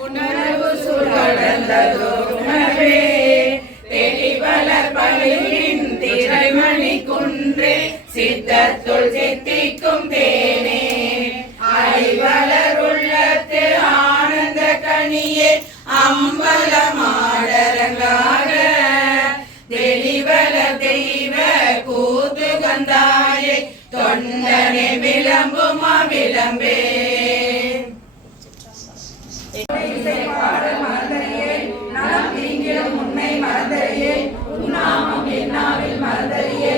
உணர்வு சுழந்ததோருணர்வே தெளிவலர் பலியின் திரைமணி குன்றே சித்தத்துள் சித்திக்கும் தேனே ஐவலர் உள்ளத்து ஆனந்த கனியே அம்பலமாடரங்காக தெளிவல தெய்வ கூத்து கந்தாயே தொண்டனே விளம்புமா விளம்பே நலம் தீங்கிலும் உன்னை மறந்தறியே உன்னாமம் என்னாவில் மறந்தறியே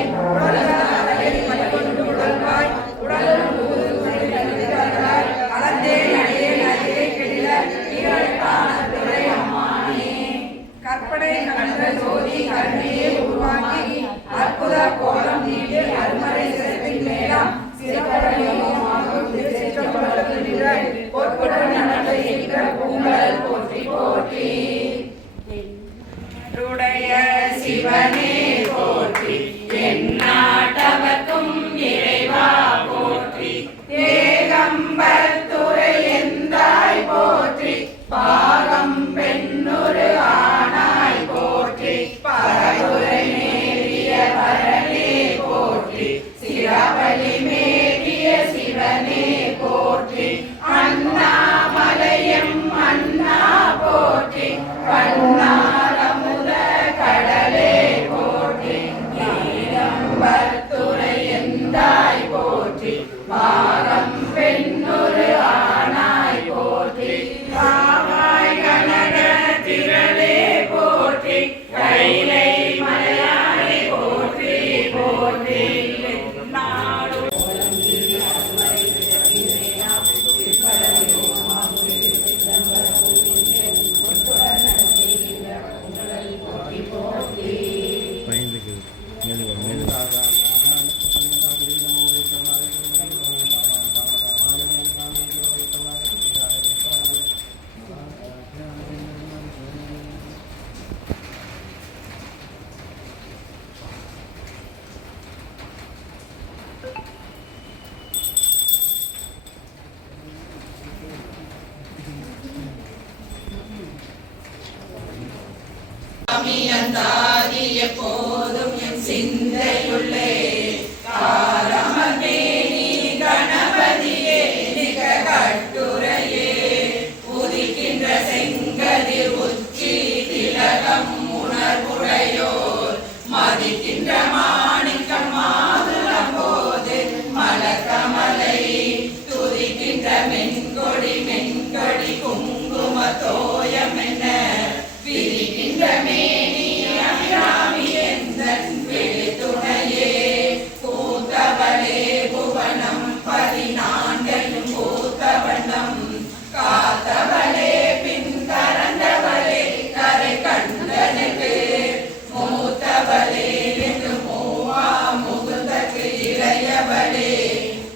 கற்பனை கண்ட ஜோதி கருணையை உருவாக்கி அற்புத கோலம் நீடு அருமறை சிறப்பின் மேலாம் போற்றி போற்றி சிவனே போற்றி எந்நாட்டவர்க்கும் இறைவா போற்றி ஏகம்பர் துறை எந்தாய் போற்றி பாகம் பெண்ணுரு ஆனாய் போற்றி பரவுரை நேரிய பரனே போற்றி சிரபலி மேவிய சிவனே போற்றி அண்ணாமலையம் அண்ணா போற்றி கண்ணாரமுத கடலே போற்றி நீலம்பர் துறை எந்தாய் போற்றி பாகம் பெண்ணுரு ஆனாய் போற்றி காவாய் கனக திரளே போற்றி கைலை மலையாளே போற்றி போற்றி நாடு எப்போதும் என் சிந்தையுள்ளே காரமேனி கணபதியே நிக கட்டுரையே உதிக்கின்ற செங்கதிர் உச்சி திலகம் உணர்வுடையோர் மதிக்கின்ற மாணிக்கம் மாதுளம் போது மலர்கமலை துதிக்கின்ற மென்கொடி குங்கும தோயம் என்ன விரிக்கின்ற மேனி அபிராமி எந்தன் விழித்துணையே கூத்தவளே புவனம் 14 கூத்தவண்ணம் காத்தவளே பின் கரந்தவளே கரை கண்டனுக்கு மூத்தவளே என்று மூவா முகுந்தக்கு இளையவளே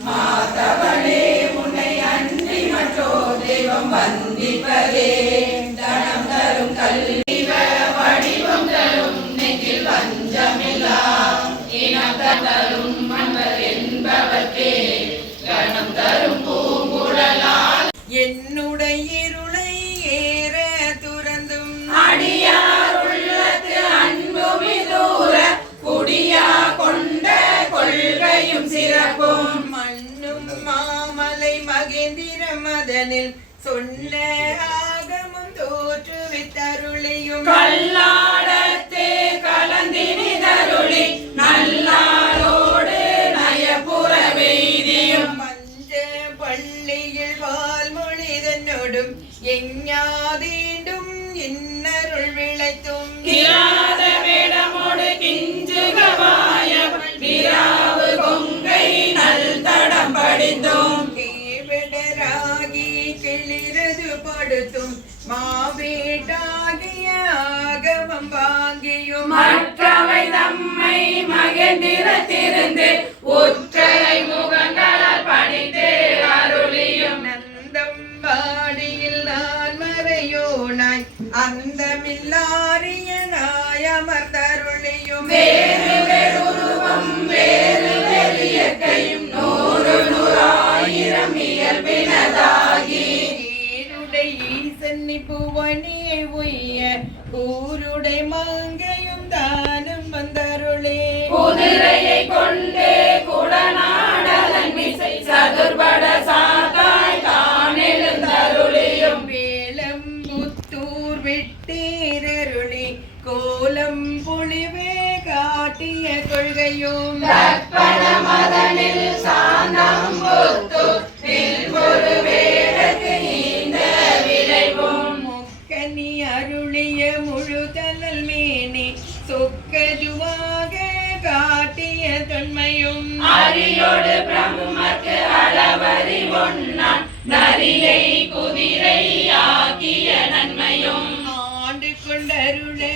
மாதவளே உன்னை அன்றி மற்றோ தெய்வம் வந்திப்பதே தனம் தரும் கல்வி வடிவம் தரும் நெஞ்சில் வஞ்சமில்லா இனம் தரும் மன்னர் என்பவர்க்கே கணம் தரும் பூங்குழலால் என்னுடைய இருளை ஏற துறந்தும் அடியார் உள்ளத்து அன்புமி தூர குடியா கொண்ட கொள்கையும் சிறப்பும் மண்ணும் மாமலை மகேந்திர மதனில் சொன்ன ஆகமும் தோற்றுவித்தருளியும் கல்லாடத்தே கலந்தினிதருளி நல்லாளோடு நயப்புற வெய்தியும் பஞ்ச பள்ளியில் வாழ்மொழி தன்னோடும் எஞ்ஞாதீண்டும் இன்னருள் விளைத்தும் கிராத வேடமோடு கிஞ்சுகவாய விராவு கொங்கை நல் தடம் படித்தும் கீழ்விடராகி கிளிரது படுத்தும் மாவீட்டாகிய ஆகமம் வாங்கியும் மற்றவை தம்மை மகேந்திரத்திருந்து ஒற்றை முகங்களால் பணிந்து அருளியும் நந்தம் வாடியில் நான் மறையோனாய் அந்தமில்லாரியனாய் அமர்ந்தருளியும் வேறு வேறுருவம் வேறு வேறு இயற்கையும் 100 100 ஆயிரம் இயல்பினதாய் கொண்டை ஈசன்னி புவனியை உய்ய கூருடை மங்கையும் தானும் வந்தருளே குதிரையை கொண்டே குடநாடலன் மிசை சதுர்பட சாத்தாய் தான் எழுந்தருளியும் வேலம்புத்தூர் விட்டீரருளி கோலம் பொழிவே காட்டிய கொள்கையும் தற்பன மதனில் சாந்தம் பொத்து ஒரு வேடத்து இந்த விளைவும் முக்கனி அருளிய முழு கனல் மேனி சொக்கதுவாக காட்டிய தொன்மையும் அரியோடு பிரம்மக்கு அளவறி ஒன்னான் நரியை குதிரை ஆக்கிய நன்மையும் ஆண்டு கொண்டருளே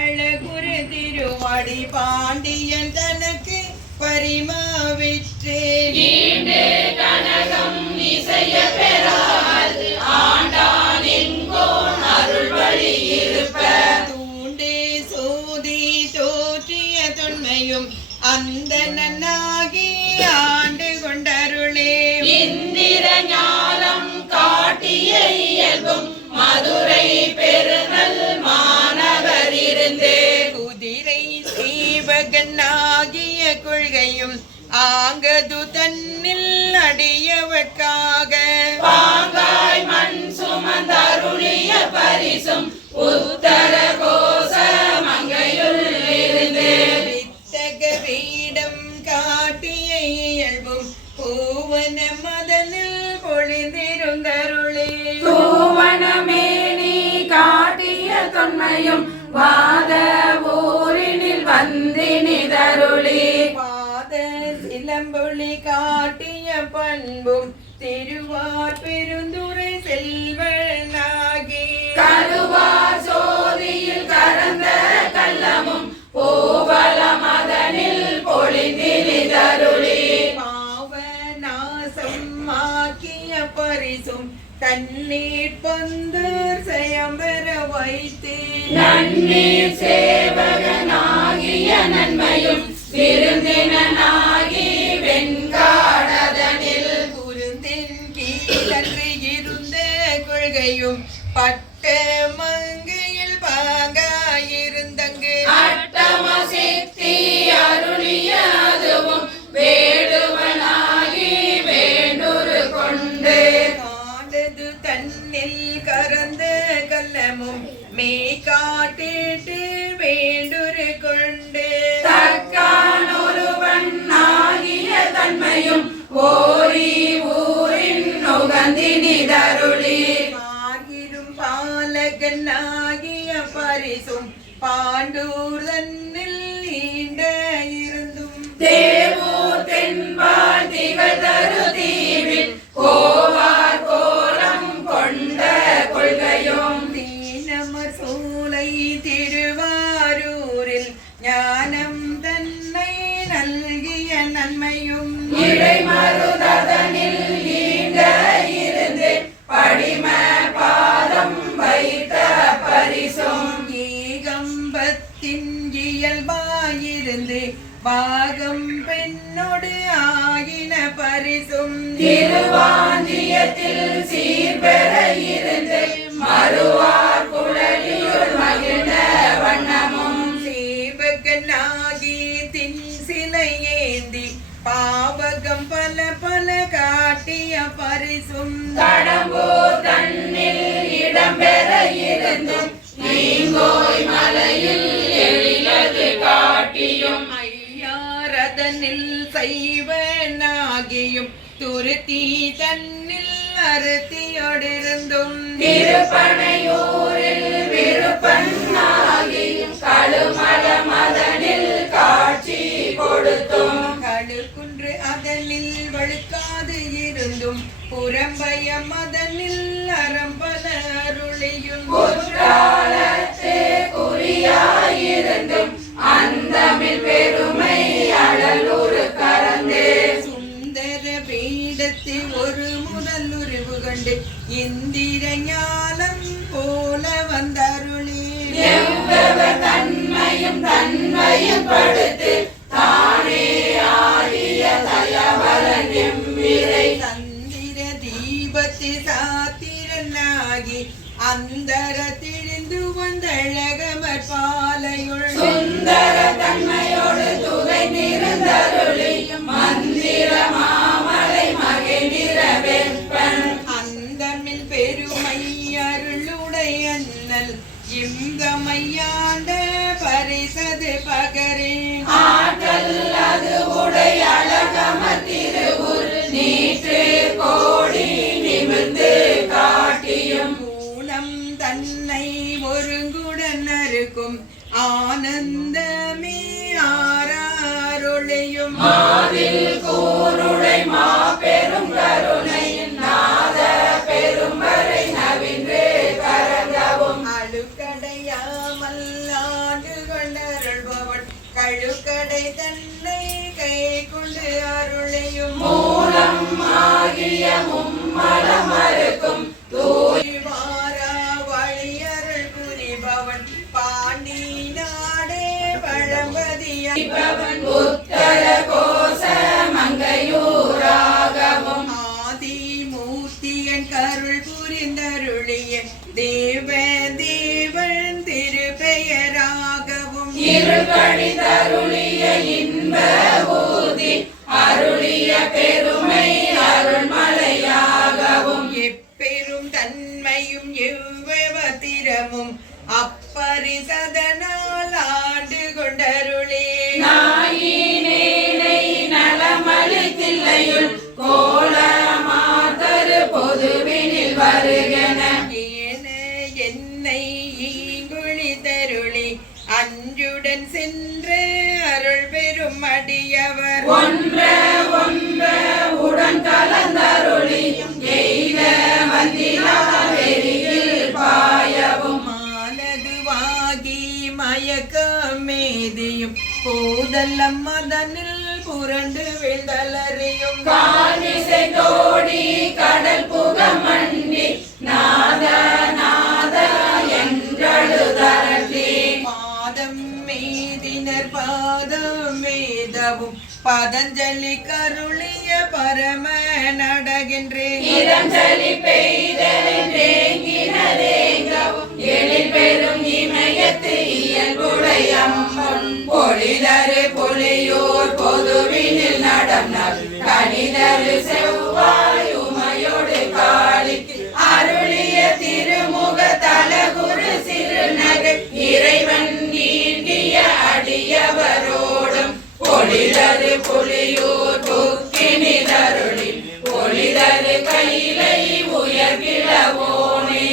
அழகுரு திருவாடி பாண்டியன் தனக்கு பரிமாவிற்றே ஈண்டு கனகம் இசைய பெறால் ஆண்டான் எங்கோன் அருள் வழி இருப்ப தூண்டே சோதி தோற்றிய தொன்மையும் அந்த நன்னாகி ஆண்டு கொண்டருளே இந்திர ஞானம் காட்டிய இயல்பும் மதுரை பெருநல் மாநகர் இருந்தே குதிரை சேவகனாகிய கொள்கையும் ஆங்கது தன்னில் அடியவர்க்காக பாங்காய் மண் சுமந்தருளிய பரிசும் உத்தர கோச மங்கையுள் இருந்தே வித்தக வீடம் காட்டிய இயல்பும் பூவன மதனில் பொழிந்திருந்தருளே தூவனமேனி காட்டிய தொன்மையும் வாத ஊரினில் வந்தினிதருளி பாத சிலம்பொலி காட்டிய பண்பும் திருவார் பெருந்துரை செல்வனாகி கருவார் சோதியில் கரந்த கள்ளமும் பூவல மதனில் பொழிந்தினிதருளி பாவநாசம் ஆக்கிய பரிசும் தண்ணீர் பந்தர் செயம்பெற வைத்து நன்னீர் சேவகனாகிய நன்மையும் விருந்தினனாகி வெண்காடதனில் குருந்தின் கீழன்று இருந்த கொள்கையும் பட்ட மங்கையில் பாங்காயிருந்தங்கு அட்டம சித்தி அருளிய அதுவும் வேடுவனாகி வேண்டுரு கொண்டு காண்டது தன்னில் கறந்த கல்லமும் மே காட்டிட்டு வேண்டுரு கொண்டு தற்கானொருவன் ஆகிய தன்மையும் ஓரி ஊரின் நுகந்தினிதருளி ஆகிரும் பாலகன் ஆகிய பரிசும் பாண்டூர் தன்னில் ஈண்ட இருந்தும் தேவூர் தென்பால் திகழ்தரு தீவில் கோவார் கோலம் கொண்ட கொள்கையும் தீனமர் சோலை திருவாரூரில் ஞானம் தன்னை நல்கிய நன்மையும் இடைமருதனில் ஈண்ட இருந்து படிம பாதம் வைத்த பரிசும் ஏகம்பத்தின் இயல்பாயிருந்து பாகம் பெண்ணோடு ஆகின பரிசும் திருவாஞ்சியத்தில் சீர்பெற இருந்து மறுவார் குழலியுள் மகிழ்ந்த வண்ணமும் சேவகனாகி தின் சிலை ஏந்தி பாவகம் பல பல காட்டிய பரிசும் கடம்பூர் தன்னில் இடம்பெற இருந்தும் நீங்கோய் மலையில் எழிலது காட்டியும் ஐயாரதனில் சைவனாகியும் துருத்தி தன்னில் அறுத்தியோடிருந்தும் திருப்பனையூரில் விருப்பன்னாகியும் கழுமல மதனில் காட்சி கொடுத்தும் கடுக்குன்று அதனில் வழுக்காது இருந்தும் புறம்பய மதனில் அறம்பல அருளியும் குற்றாலத்தே குறியாயிருந்தும் அந்தமில் பெருமை அழலுறு கரந்தே சுந்தர பீடத்து ஒரு முதல் உருவு கண்டு இந்திர ஞானம் போல வந்தருளே எவ்வவர் தன்மையும் தன்மையும் படுத்து தானே ஆடிய தயவரன் எம்மிரை தந்திர தீபத்து சாத்திரனாகி ஆகி அந்தர திரிந்து வந்தழகமர் பாலையுள் சுந்தர தன்மையோடு துதை நிறந்தருளியும் மந்திர மாமலை மகிழ்நிற வெப்பன் அந்தமில் பெருமை அருளுடைய அண்ணல் இந்தமையாண்ட பரிசது பகரேன் ஆற்றல் அது உடை அழகமர் திருவுர் நீற்று கோடி நிமிர்ந்து காட்டியும் மூலம் தன்னை ஒருங்குடன் அறுக்கும் ஆனந்தமே ஆராருளையும் மாவில் கூருடை மாபெரும் கருணையின் நாத பெரும்பறை நவின்று கரங்கவும் அழுக்கடையாமல் ஆண்டு கொண்டருள்பவன் கழுக்கடை தன்னை கை கொண்டு அருளையும் மூலம் ஆகிய மும்மலம் மறுக்கும் வாரா வழியருள் புரிபவன் பாண்டி நாடே பழம்பதியவன் உத்தர கோச மங்கையூராகவும் ஆதிமூர்த்தியன் கருள் புரிந்தருளிய தேவ தேவன் திருப்பெயராகவும் இருள் கழிதருளிய இன்ப ஊதி அருளிய பெருமை அருள்மலையாகவும் எப்பெரும் தன்மையும் எவ்வவத்திரமும் அப்பரிசதனால் ஆண்டு கொண்டருளே நாயினேனை நலமளித்தில்லையுள் கோலமாதரு பொதுவினில் வருகன ஏன என்னை ஈங்குழி தருளி அஞ்சுடன் சென்ற அருள் பெரும் அடியவர் ஒன்ற ஒன்ற உடன் கலந்தருளியும் எய்த வந்திலா வெறியில் பாயவும் மானதுவாகி மயக்கமேதியும் போதல்லம் மதனில் புரண்டு விழ்ந்தலறியும் காலிசை தோடி கடல் புக மண்டி நாத நாத என்றழுதரட்டி பாதம் மீதினர் பாதம் மேதவும் பதஞ்சலி கருளிய பரம நடகின்றேன் இரஞ்சலி பெய்தென்றேங்கினதேங்கவும் எழில் பெரும் இமயத்து இயல்புடையம்பொன் பொழிதரு புலியூர் பொதுவினில் நடந்தார் கணிதரு செவ்வாய் உமையோடு காளிக்கு அருளிய திருமுக தலகுரு சிறுநகை இறைவன் ஈட்டிய அடியவரோடும் பொழிதரு புலியூர் புக்கினிதருளி பொழிதரு கைலை உயர்கிழவோனே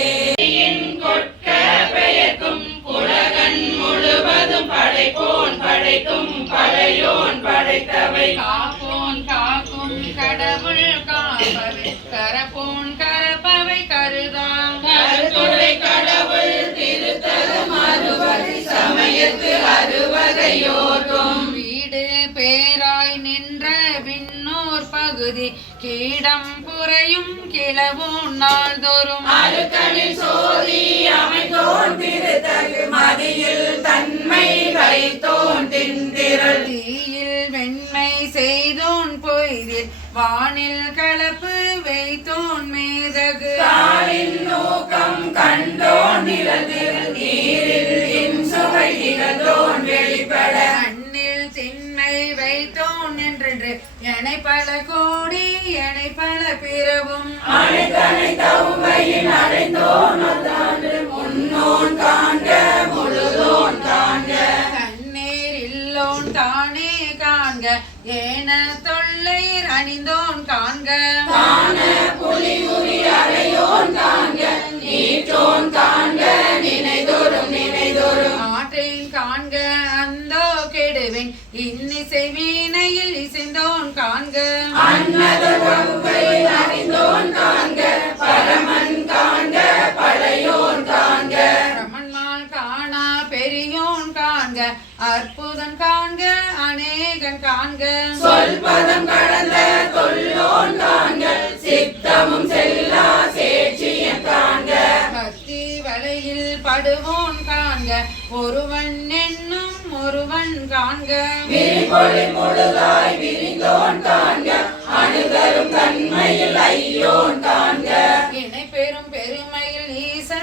கொட்க பெயர்க்கும் உலகன் முழுவதும் படைப்போன் படைக்கும் படையோன் படைத்தவை காப்போன் காக்கும் கடவுள் காப்பவை கரப்போன் கரப்பவை கருதாம் கருத்துடை கடவுள் திருத்தலும் அறுவகை சமயத்து அறுவகையோர்க்கும் வீடு பேராய் நின்ற விண்ணோர் பகுதி கீடம் புரையும் கிளவும் நாள்தோறும் அருக்கனில் சோதி அமைத்தோன் திருத்தகு மதியில் தன்மை வைத்தோன் திந்திரள் தீயில் வெண்மை செய்தோன் பொய்தில் வானில் கலப்பு வைத்தோன் மேதகு தாளின் நோக்கம் கண்டோன் நிலத்தில் நீரில் இன்சுவை நிகழ்ந்தோன் வெளிப்பட மண்ணில் திண்மை வைத்தோன் என்றென்று எனை பல கோடி எனை பல பிறவும் அனைத்தனை தவுமையின் அடைந்தோன் அதாண்டு முன்னோன் காண்க முழுதோன் காண்க கண்ணீர் இல்லோன் தானே காண்க ஏன தொல்லைர் அணிந்தோன் காண்க காண புலிமுறி அறையோன் காண்க நீற்றோன் காண்க நினைதோறும் நினைதோறும் ஆற்றேன் காண்க அந்தோ கெடுவேன் இன்னிசை வீணையில் இசைந்தோன் காண்க அன்னதர் வகுப்பை அறிந்தோன் காண்க பரமன் காண்க பழையோன் காண்க ரமன்மால் காணா பெரியோன் காண்க அற்புதம் காண்க அநேகன் காண்க சொல்பதம் கடந்த தொல்லோன் காண்க சித்தமும் செல்லா சேட்சியம் காண்க பக்தி வலையில் படுவோன் காண்க ஒருவன் என்னும் ஒருவன் காண்க விரிபொழி முழுதாய் விரிந்தோன் காண்க அணுதரும் தன்மையில் ஐயோன் காண்க இணை பெரும் பெருமையில்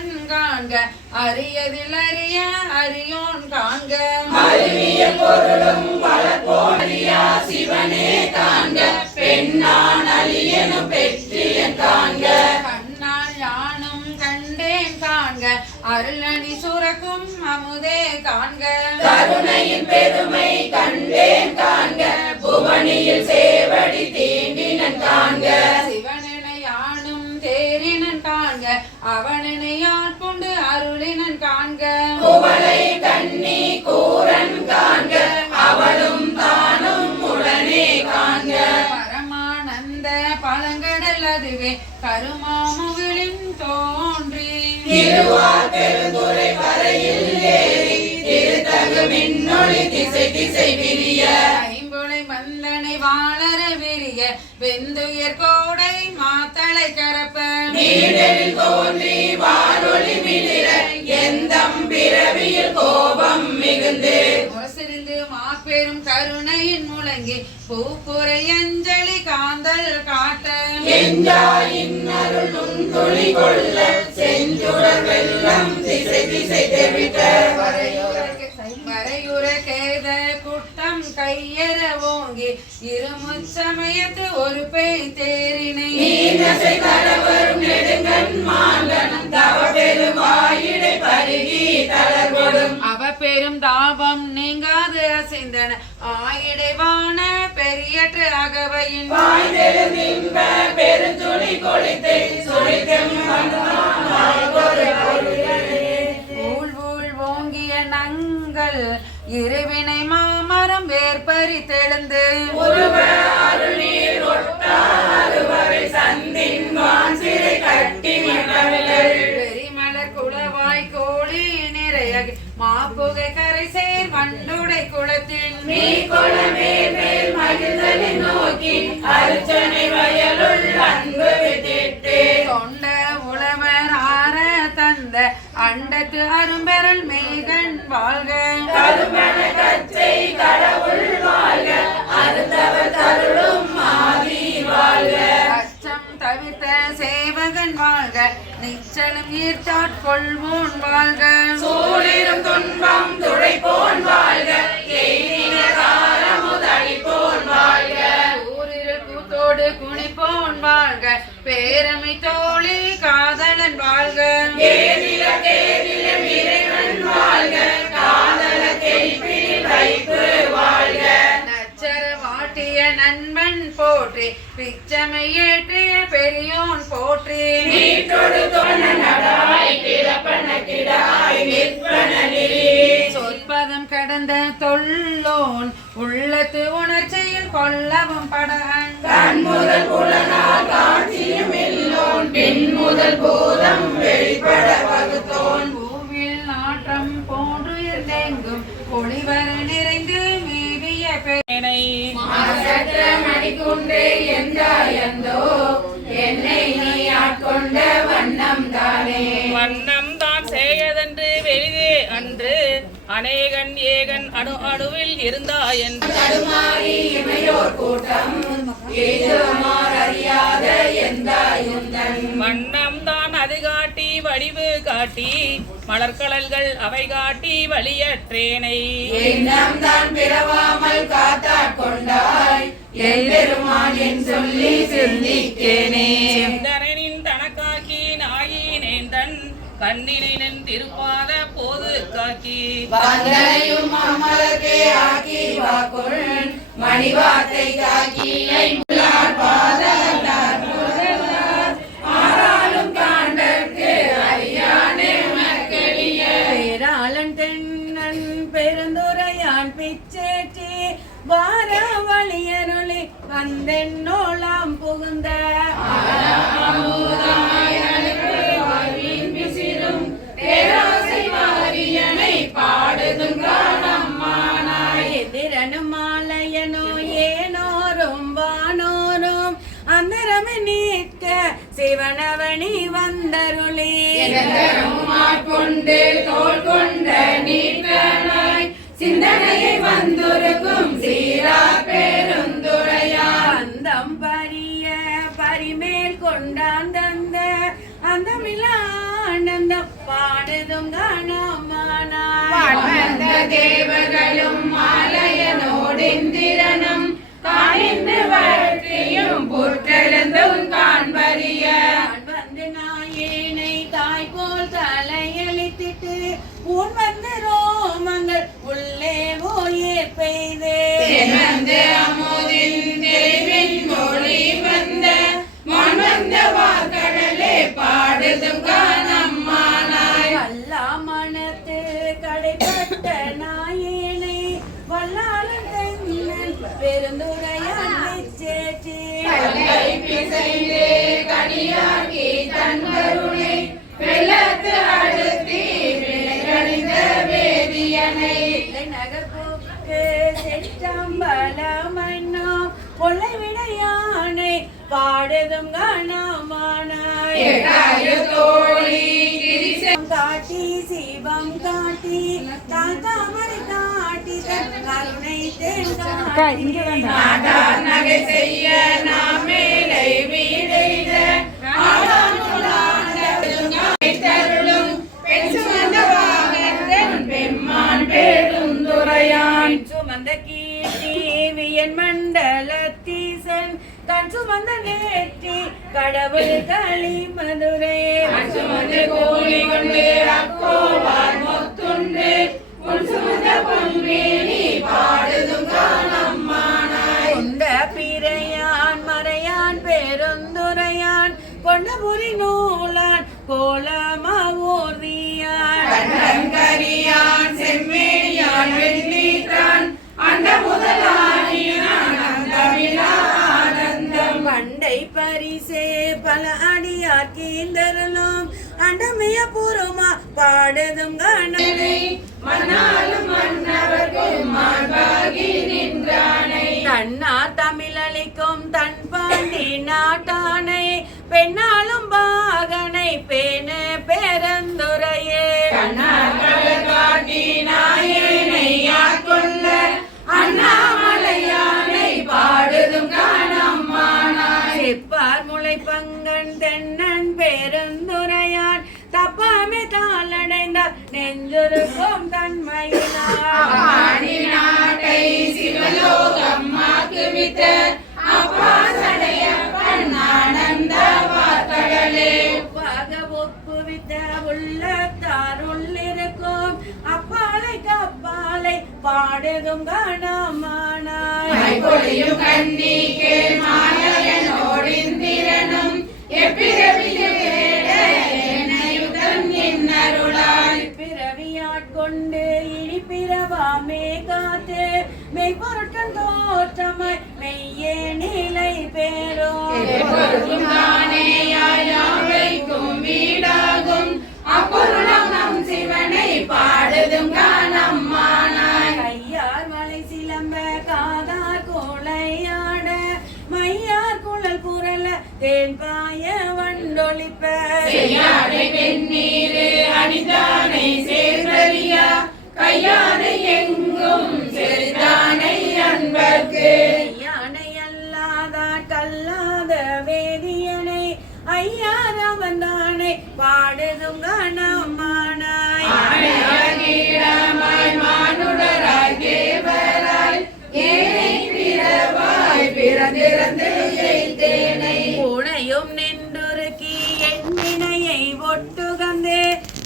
அரியன் காண்க அரியதில் அறிய அரியோன் காண்க அறிவிய பொருளும் வளர்ப்போடியா சிவனே காண்க பெண்ணான் அலியனும் பெற்றியன் காண்க கண்ணால் யானும் கண்டேன் காண்க அருளணி சுரக்கும் அமுதே காண்க கருணையின் பெருமை கண்டேன் காண்க புவனியில் சேவடி தீண்டினன் காண்க சிவனனை யானும் தேரினன் காண்க அவனனை ஆட்கொண்டு அருளினன் காண்க குவளை கண்ணி கூரன் காண்க அவளும் தானும் உடனே காண்க பரமானந்த பழங்கடல் அதுவே கருமாமுகிலின் தோன்றி திருவார் பெருந்துறை வரையில் ஏறி திருத்தகு மின்னொளி திசை திசை விரிய ஐம்பொலை மந்தனை வாழற விரிய வெந்துயர் கோடை மாத்தளை கரப்ப நீடலில் தோன்றி வானொலி மிளிர எந்தம் பிறவியில் கோபம் மிகுந்து முரசிருந்து மாப்பெரும் கருணையின் முழங்கி பூக்குறை அஞ்சலி காந்தல் காட்ட எஞ்சாயின் அருள் நுண்துளி கொள்ள செஞ்சுடர் வெள்ளம் திசை திசை தெவிட்ட வரையுற கேத குட்டம் கையற ஓங்கி இருமுச்சமயத்து ஒரு பெய் தேரினை நீனசை கரவரும் நெடுங்கண் மாங்கனம் தவ பெருவாயிடை பருகி தளர்வொடும் அவ பெரும் தாபம் நீங்காது அசைந்தன ஆயிடைவான பெரியற்ற அகவையின் வாய்ந்தெழுந்தின்ப பெருந்துளி கொளித்து சுழித்தெம் ஊழ் ஊழ் ஓங்கிய நங்கள் இருவினை மாமரம் வேற்பறி தெழுந்து உருவ அருள் நீர் ஒட்டாறுவரை சந்தின் வான் சிறை கட்டி மணவிலர் வெறிமலர் குளவாய் கோழி நிறைய மாப்புகை கரை சேர் வண்டுடை குளத்தில் மீ கொளமே மேல் மகிழ்தலை நோக்கி அர்ச்சனை வயலுள் அன்பு விதிட்டு தொண்ட உழவர் ஆற தந்த அண்டத்து அரும்பெறல் மேகன் வாழ்க கருமண கச்சை கடவுள் வாழ்க அருந்தவர் தருளும் மாறி வாழ்க அச்சம் தவிர்த்த சேவகன் வாழ்க நிச்சலம் ஈர்த்தாட்கொள்வோன் வாழ்க சூழிரும் துன்பம் துடைப்போன் வாழ்க எய்தின காரமுதளிப்போன் வாழ்க ஊரில் கூத்தோடு குனிப்போன் வாழ்க பேரமை தோழி காதலன் வாழ்க கேதில கேதில இறைவன் வாழ்க காதல கைப்பில் வைப்பு வாழ்க நச்சர வாட்டிய நண்பன் போற்றி பிச்சமை ஏற்றிய பெரியோன் போற்றி நீட்டொடு தொன நடாய் கிடப்பன கிடாய் நிற்பன நிலி சொற்பதம் கடந்த தொல்லோன் உள்ளத்து உணர்ச்சியில் கொல்லவும் படகன் கண் முதல் புலனால் காட்சியும் இல்லோன் பின் முதல் பூதம் வெளிப்பட வகுத்தோன் பூவில் நாற்றம் போன்று இருந்தெங்கும் ஒளிவர நிறைந்து மேவிய பேனை மாசற்ற மணிக்குன்றே என்றாயந்தோ என்னை நீ ஆட்கொண்ட வண்ணம் தானே வண்ணம் தான் செய்யதென்று வெளிதே அன்று அநேகன் ஏகன் அணுவில் இருந்தாயன் தடுமாறி இமையோர் கூட்டம் ஏதுமார் அறியாத எந்தாயுந்தன் வண்ணம் தான் அது காட்டி வடிவு காட்டி மலர்கடல்கள் அவை காட்டி வழியற்றேனை எண்ணம் தான் பிறவாமல் காத்தாட்கொண்டாய் எம்பெருமான் என் சொல்லி சிந்திக்கேனே சிந்தனின் தனக்காக்கி நாயினேன் தன் கண்ணினின் திருப்பாத போது காக்கி வந்தனையும் அமலர்க்கே ஆக்கி வாக்குள் மணிவாத்தை காக்கி ஐம்புலார் பாதலார் முதலார் ஆறாலும் காண்டற்கு அறியானே மக்களிய பேராளன் தென்னன் பெருந்துரையான் பிச்சேற்றி வார வழியருளி வந்தென்னோளாம் புகுந்த பேராசை மாரியனை பாடுதும் காணம்மானாய் எதிரனும் மாலையனோ ஏனோரும் வானோரும் அந்தரமே நீட்க சிவனவனி வந்தருளி கொண்டு தோல் கொண்ட நீற்றனாய் சிந்தனையை வந்துருக்கும் சீரா பெருந்துரையா அந்தம் பரிய பரிமேல் கொண்டாந்தந்த அந்தமில்லா ஆனந்தம் பாடுதும் கணமானாய் வந்த தேவர்களும் மாலையனோடிந்திரனும் காணின்று வாழ்க்கையும் புற்றெழுந்தும் காண்பறிய வந்து நாயேனை தாய் போல் தலையளித்திட்டு உன் வந்து ரோமங்கள் உள்ளே ஓயே பெய்தே வந்து அமுதின் தெளிவின் மொழி வந்த மண் வந்த வாக்கடலே பாடுதும் காணம்மானாய் வல்லா மனத்து கடைப்பட்ட நாயேனை வல்லாளன் தென்னன் பெருந்துரையான் வெச்சேற்றி கல்லை பிசைந்து கனியாக்கி தன் கருணை வெள்ளத்து அடுத்தி விளைகழிந்த வேதியனை நகர்போக்கு செற்றம்பலமன்னோ கொள்ளை விடையானை பாடுதும் கணமானாய் எட்டாயு தோழி காட்டி சிவம் காட்டி தாமரை காட்டி தன் கருணை தென் நாட்டார் நகை செய்ய நாம் மேலை வீடைத தருளும் பெண் சுமந்த வாகத்தன் பெம்மான் பேருந்துரையான் சுமந்த கீர்த்தி வியன் மண்டலத்தீசன் தன் சுமந்த நேற்றி கடவுள் களி மதுரை சுமந்து கூலி கொண்டு அக்கோவார் மொத்துண்டு உன் சுமந்த பொன்மேனி பாடுதும் காணம்மானாய் கொண்ட பிறையான் மறையான் பெருந்துரையான் கொண்டபுரி நூலான் கோலமாவோர்வியான் கண்ணங்கரியான் செம்மேனியான் வெண்ணீற்றான் அண்ட முதலானியான் அந்தமிழா ஆனந்தம் பண்டை பரிசே பல அடியார் கீந்தரலும் அண்டமிய பூர்வமா பாடுதும் கணனை மன்னாலும் மன்னவர்க்கும் மாண்பாகி நின்றானை தன்னார் தமிழளிக்கும் தன் பாண்டி நாட்டானை பெண்ணாலும் பாகனை பேன பெருந்துரையே கண்ணாக்கள் காட்டி நாயனை ஆட்கொள்ள அண்ணாமலையானை பாடுதும் காணம்மானாய் செப்பார் முளை பங்கன் தென்னன் பெருந்துரையான் தப்பாமே தாளடைந்தார் நெஞ்சுருக்கும் தன்மையினார் ஆடி நாட்டை சிவலோகம்மாக்கு வித்த அப்பா சடையப்பன் ஆனந்த வார்கடலே ஒப்பாக ஒப்புவித்த உள்ளத்தார் உள்ளிருக்கும் அப்பாலை கப்பாலை பாடுதும் கணமானாய் பொழியும் கண்ணிக்கே மாலையனோடிந்திரனும் எப்பிரவியும் கேட என்னையுடன் என்னருளாய் பிறவியாட்கொண்டு இனி பிறவாமே காத்து மெய்ப்பொருட்கள் தோற்றமாய் மெய்யே நிலை பேரும் எப்பொருளும் தானேயாய் வைக்கும் வீடாகும் அப்பொருளும் நம் சிவனை பாடுதும் காணம்மானாய் கையார் மலை சிலம்ப காதார் கோளையாட மையார் குழல் புரள தேன் பாய வண்டொழிப்ப செய்யாடை வெந்நீரு அணிதானை சேர்ந்தறியா கையானை எங்கும் செறிதானை அன்பர்க்கு யானை அல்லாதார் கல்லாத வேதியனை ஐயாரவந்தானை பாடுதும் கணமானாய் ஆணையாய் மானுடராய் தேவராய் ஏனை பிறவாய் பிறந்திறந்து எய்தேனை உனையும் நின்றுருக்கி எண்ணினையை ஒட்டுகந்து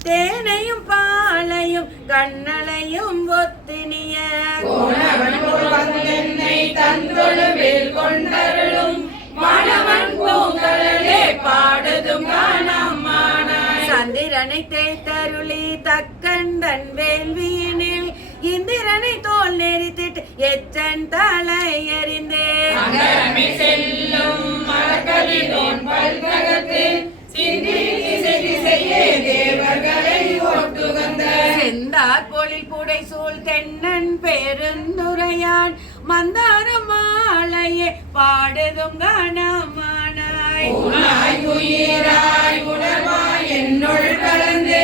தேனையும் பாலையும் கண்ணலையும் ஒத்தினிய கோணவன் வந்தென்னை தந்தொழுவில் கொண்டருளும் மாணவன் பூங்கடலே பாடுதும் காணம்மானாய் சந்திரனை தேய்த்தருளி தக்கந்தன் வேள்வியினில் இந்திரனை தோல் நெறித்திட்டு எச்சன் தலை எறிந்தே அகரமே செல்லும் மலர்களிலோன் பல்ககத்து சிந்தி திசை திசையே தேவர்களை ஒட்டுகந்த செந்தார் பொழில் புடை சூழ் தென்னன் பெருந்துரையான் மந்தார மாலையே பாடுதும் கணமானாய் ஊனாய் உயிராய் உணர்வாய் என்னுள் கலந்து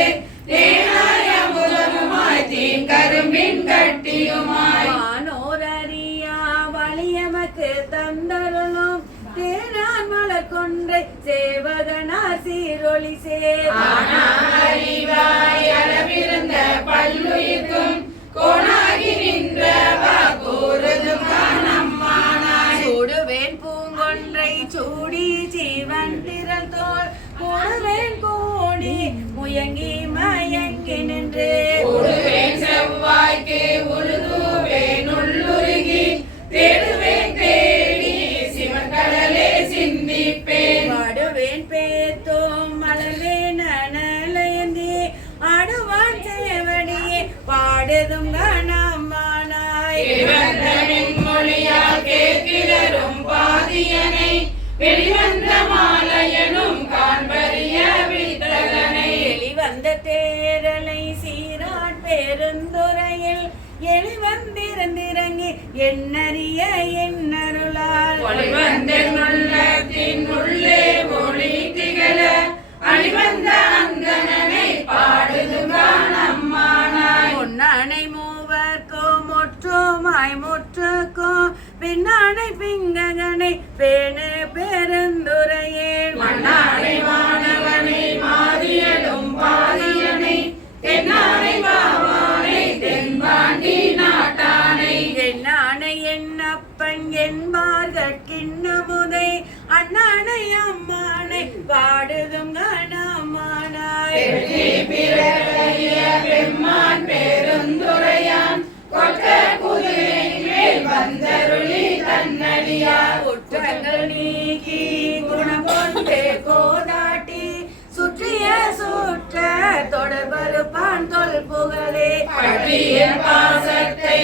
தேனாய் அமுதமுமாய் தீங்கரும்பின் கட்டியுமாய் வானோரறியா வலியமக்கு தந்தருளும் தேனான் மலர் கொன்றை சேவகனார் சீரொளி சேர் ஆனாய் அறிவாய் மயங்கி நின்று உருவேன் செவ்வாய்க்கு உருகுவேன் உள்ளுருகி தேடுவேன் தேடி சிவக்கடலே சிந்திப்பேன் பாடுவேன் பேத்தோம் மலர்வேன் அனலேந்தி ஆடுவான் சேவடியே பாடுதும் கணமானாய் வெளிவந்தனின் மொழியால் கேட்கிறரும் பாதியனை வெளிவந்த மாலையனும் காண்பறிய வித்தகனை வெளிவந்த தேரலை சீராட் பெருந்துறையில் எளிவந்திருந்திறங்கி என்னறிய என்னருளால் ஒளிவந்தன் உள்ளத்தின் உள்ளே ஒளி திகழ அழிவந்த அந்தணனை பாடுதுங்கான் அம்மானாய் பொன்னானை மூவர்க்கும் முற்றுமாய் முற்றுக்கும் பின்னானை பிங்ககனை பேணு பெருந்துரையேன் மண்ணானை வானவனை மாதியலும் பாதியனை தென்னானை பாவானை தென்பாண்டி நாட்டானை என்னானை என்னப்பன் என்பார்கின்னமுதை அண்ணானை அம்மானை பாடுதும் கணமானாய் பெருகி பிறகிய பெம்மான் பெருந்துரையான் கொற்ற குதிரையின் மேல் வந்தருளி தன்னடியார் குற்றங்கள் நீக்கி குணம் கொண்டு கோதாட்டி சுற்றிய சுற்ற தொடர்பருப்பான் தொல் புகழே பற்றிய பாசத்தை